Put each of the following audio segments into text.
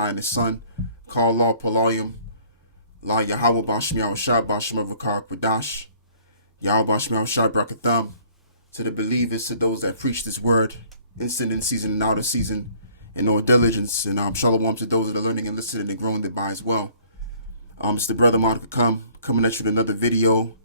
and his son, call law Paloyim, La Yahweh Bashmi Al Shah Bashma Vakar Kwadash, Yahweh Bashmi Al Shah Brakatham, to the believers, to those that preach this word, instant in season and out of season, in all diligence, and shalom to those that are learning and listening and growing thereby as well. It's the brother Monica coming at you with another video,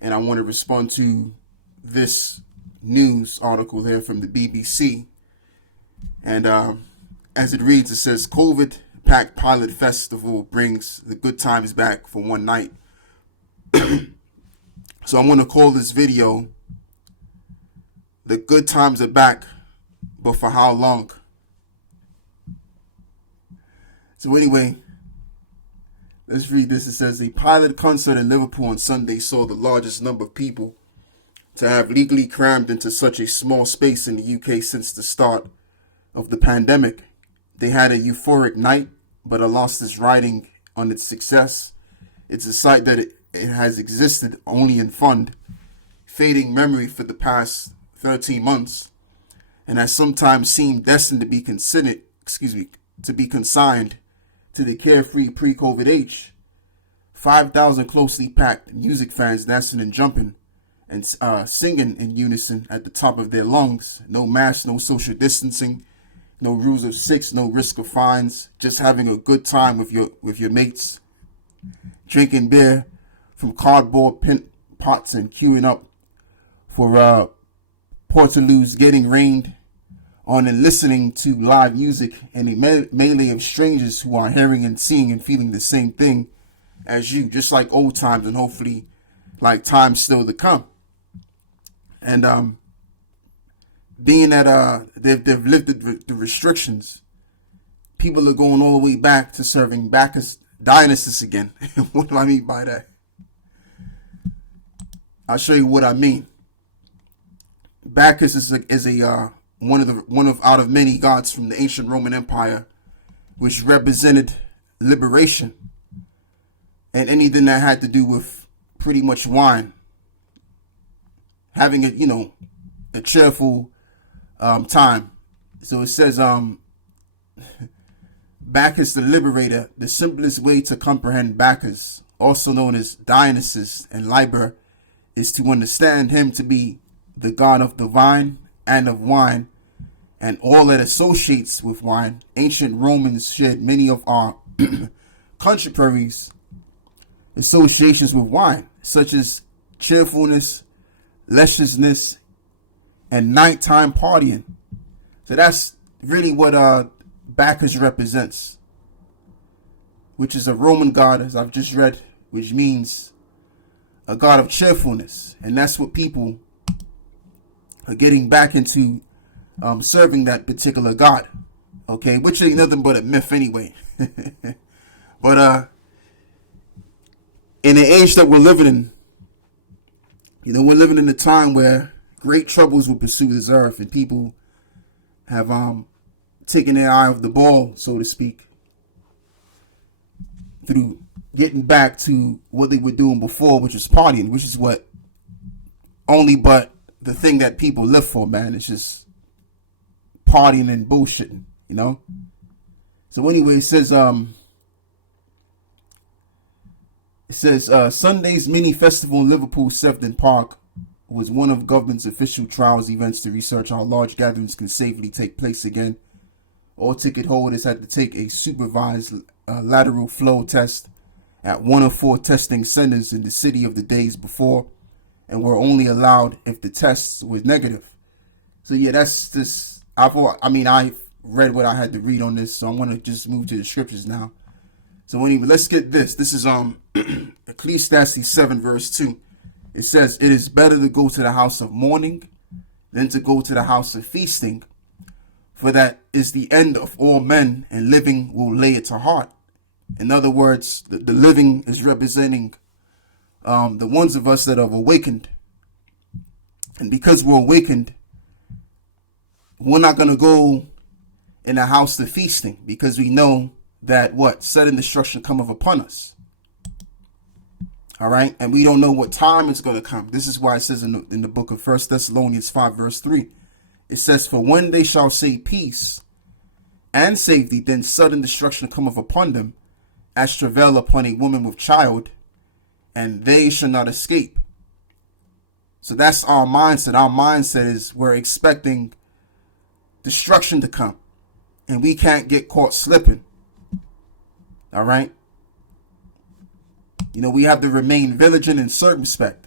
and I want to respond to this news article here from the BBC. And as it reads, it says, COVID packed pilot festival brings the good times back for one night. So I'm going to call this video, The Good Times Are Back, but for how long? So anyway, let's read this. It says, a pilot concert in Liverpool on Sunday saw the largest number of people to have legally crammed into such a small space in the UK since the start of the pandemic. They had a euphoric night, but a loss is riding on its success. It's a sight that it has existed only in fond, fading memory for the past 13 months, and has sometimes seemed destined to be consigned to the carefree pre-COVID age. 5,000 closely packed music fans dancing and jumping and singing in unison at the top of their lungs. No masks, no social distancing, no rules of six, no risk of fines. Just having a good time with your mates, drinking beer from cardboard pots and queuing up for Portaloos, getting rained on and listening to live music and a melee of strangers who are hearing and seeing and feeling the same thing as you, just like old times and hopefully like times still to come. And being that they've lifted the restrictions, people are going all the way back to serving Bacchus Dionysus again. What do I mean by that? I'll show you what I mean. Bacchus is a one of out of many gods from the ancient Roman Empire, which represented liberation and anything that had to do with pretty much wine, having a cheerful time. So it says Bacchus the liberator. The simplest way to comprehend Bacchus, also known as Dionysus and Liber, is to understand him to be the god of the vine and of wine and all that associates with wine. Ancient Romans shared many of our contemporaries' associations with wine, such as cheerfulness, lusciousness, and nighttime partying. So that's really what Bacchus represents, which is a Roman god, as I've just read, which means a god of cheerfulness. And that's what people are getting back into, serving that particular god, okay, which ain't nothing but a myth anyway. But in the age that we're living in, we're living in a time where great troubles will pursue this earth, and people have taken their eye off the ball, so to speak, through getting back to what they were doing before, which is partying, which is what only but the thing that people live for, man. It's just partying and bullshitting, So anyway, it says Sunday's mini festival in Liverpool Sefton Park was one of government's official trials events to research how large gatherings can safely take place again. All ticket holders had to take a supervised lateral flow test at one of 4 testing centers in the city of the days before, and were only allowed if the tests was negative. So yeah, that's this. I read what I had to read on this, so I'm gonna just move to the scriptures now. So anyway, let's get this. This is Ecclesiastes 7 verse 2. It says, "It is better to go to the house of mourning than to go to the house of feasting, for that is the end of all men, and living will lay it to heart." In other words, the living is representing the ones of us that have awakened. And because we're awakened, we're not going to go in a house to feasting, because we know that sudden destruction cometh upon us. All right. And we don't know what time it's going to come. This is why it says in the book of 1 Thessalonians 5 verse 3, it says, "For when they shall say peace, and safety, then sudden destruction cometh upon them, as travail upon a woman with child, and they shall not escape. So that's our mindset. Our mindset is we're expecting destruction to come, and we can't get caught slipping. All right? We have to remain vigilant and circumspect.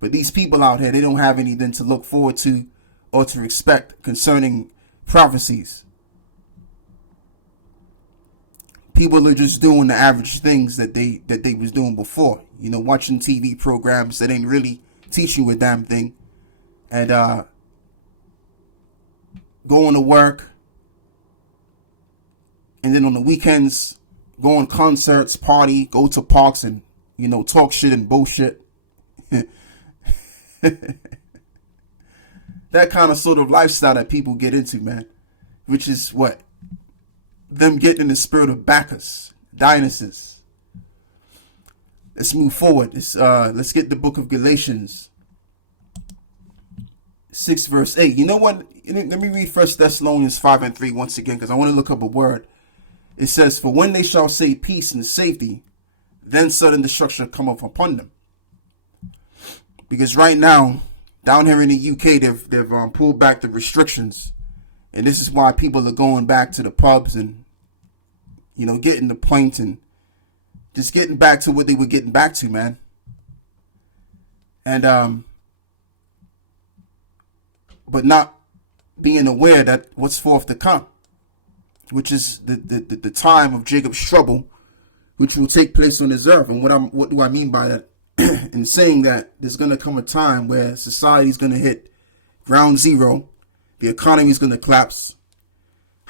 But these people out here, they don't have anything to look forward to or to expect concerning prophecies. People are just doing the average things that they was doing before. Watching TV programs that ain't really teaching you a damn thing. And going to work. And then on the weekends, go on concerts, party, go to parks, and, talk shit and bullshit. That kind of sort of lifestyle that people get into, man. Which is what? Them getting in the spirit of Bacchus, Dionysus. Let's move forward. Let's get the book of Galatians 6 verse 8. You know what? Let me read 1 Thessalonians 5 and 3 once again, because I want to look up a word. It says, for when they shall say peace and safety, then sudden destruction come up upon them. Because right now, down here in the UK, they've pulled back the restrictions. And this is why people are going back to the pubs and, getting the point and just getting back to what they were getting back to, man. And, but not being aware that what's forth to come, which is the time of Jacob's trouble, which will take place on this earth. And what do I mean by that? In saying that there's going to come a time where society is going to hit ground zero, the economy is going to collapse,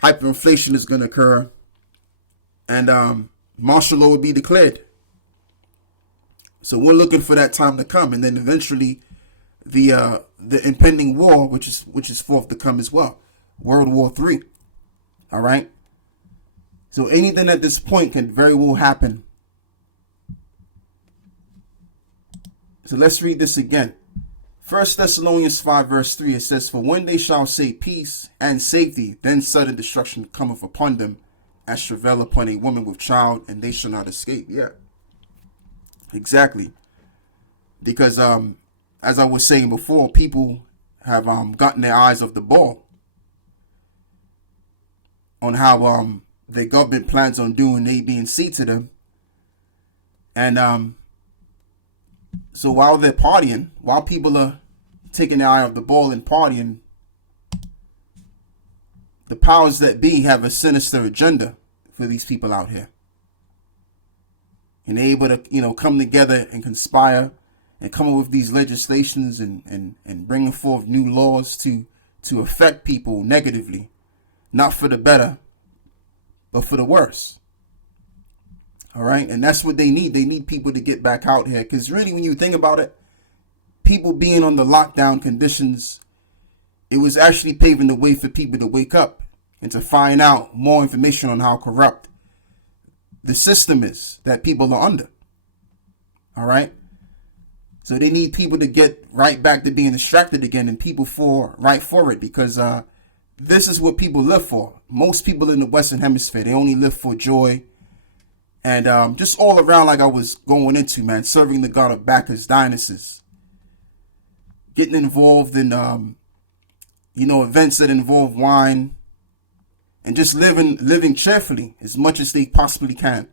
hyperinflation is going to occur, and martial law will be declared. So we're looking for that time to come, and then eventually the impending war, which is forth to come as well, World War III. All right. So anything at this point can very well happen. So let's read this again. 1 Thessalonians 5 verse 3, it says, for when they shall say peace and safety, then sudden destruction cometh upon them, as travail upon a woman with child, and they shall not escape. Yeah, exactly. Because as I was saying before, people have gotten their eyes off the ball on how the government plans on doing A, B, and C to them. And so while they're partying, while people are taking their eye off the ball and partying, the powers that be have a sinister agenda for these people out here. And they're able to, come together and conspire and come up with these legislations and bringing forth new laws to affect people negatively, not for the better, but for the worse. All right. And that's what they need. They need people to get back out here. Because really, when you think about it, people being on the lockdown conditions, it was actually paving the way for people to wake up and to find out more information on how corrupt the system is that people are under. All right. So they need people to get right back to being distracted again, and people for it, because this is what people live for. Most people in the Western Hemisphere, they only live for joy. And just all around, like I was going into, man, serving the god of Bacchus, Dionysus, getting involved in, events that involve wine, and just living cheerfully as much as they possibly can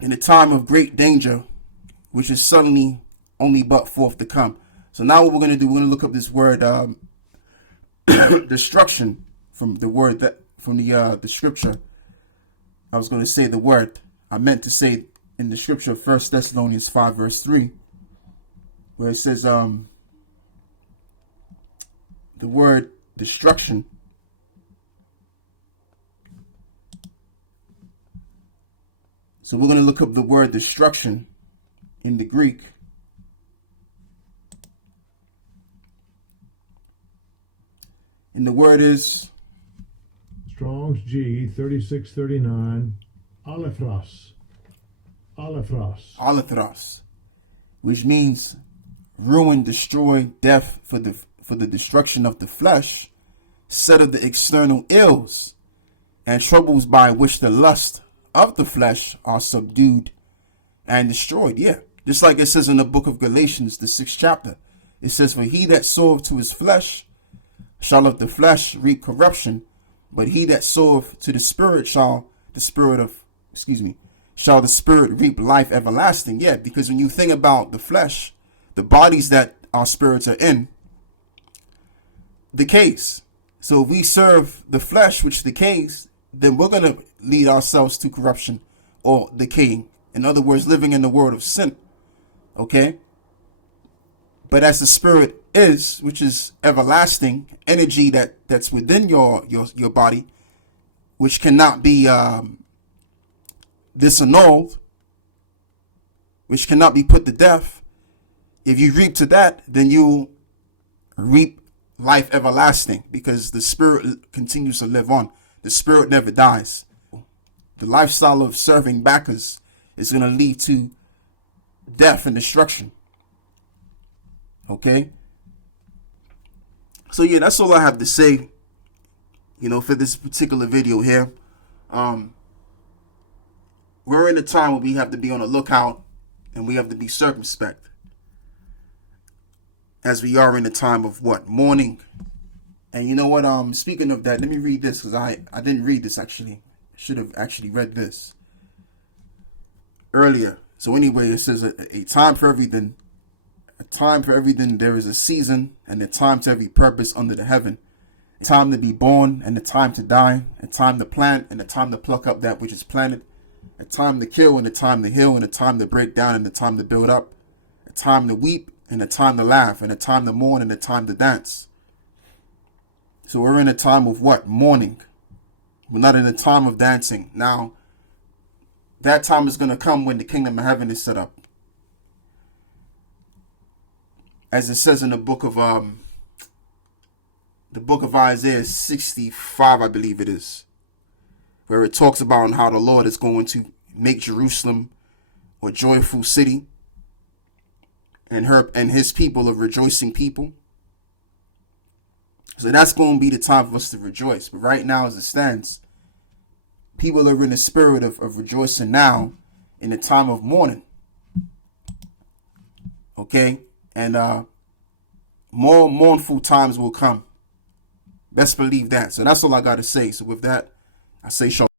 in a time of great danger, which is suddenly only but forth to come. So now what we're going to do, we're going to look up this word, destruction, from the scripture. I was going to say the word. I meant to say in the scripture, 1 Thessalonians 5 verse 3, where it says the word destruction. So we're going to look up the word destruction in the Greek. And the word is Strong's G 3639, alephros. Alephros, which means ruin, destroy, death, for the destruction of the flesh, said of the external ills and troubles by which the lust of the flesh are subdued and destroyed. Yeah, just like it says in the book of Galatians, the 6th chapter. It says, for he that soweth to his flesh shall of the flesh reap corruption, but he that soweth to the spirit shall the spirit reap life everlasting. Yeah, because when you think about the flesh, the bodies that our spirits are in decays. So if we serve the flesh which decays, then we're going to lead ourselves to corruption or decaying. In other words, living in the world of sin. Okay? But as the spirit is, which is everlasting, energy that's within your body, which cannot be disannulled, which cannot be put to death. If you reap to that, then you reap life everlasting, because the spirit continues to live on. The spirit never dies. The lifestyle of serving Bacchus is going to lead to death and destruction. Okay? So yeah, that's all I have to say, for this particular video here. We're in a time where we have to be on the lookout and we have to be circumspect. As we are in the time of mourning. And you know what? Speaking of that, let me read this, because I didn't read this actually. Should have actually read this earlier. So anyway, it says a time for everything. A time for everything there is a season, and a time to every purpose under the heaven. A time to be born and a time to die. A time to plant and a time to pluck up that which is planted. A time to kill and a time to heal, and a time to break down and a time to build up. A time to weep and a time to laugh, and a time to mourn and a time to dance. So we're in a time of mourning. We're not in a time of dancing. Now, that time is going to come when the kingdom of heaven is set up. As it says in the book of Isaiah 65, I believe it is, where it talks about how the Lord is going to make Jerusalem a joyful city, and his people a rejoicing people. So that's going to be the time for us to rejoice. But right now, as it stands, people are in the spirit of rejoicing now in the time of mourning. Okay? And more mournful times will come. Best believe that. So that's all I got to say. So with that, I say shalom.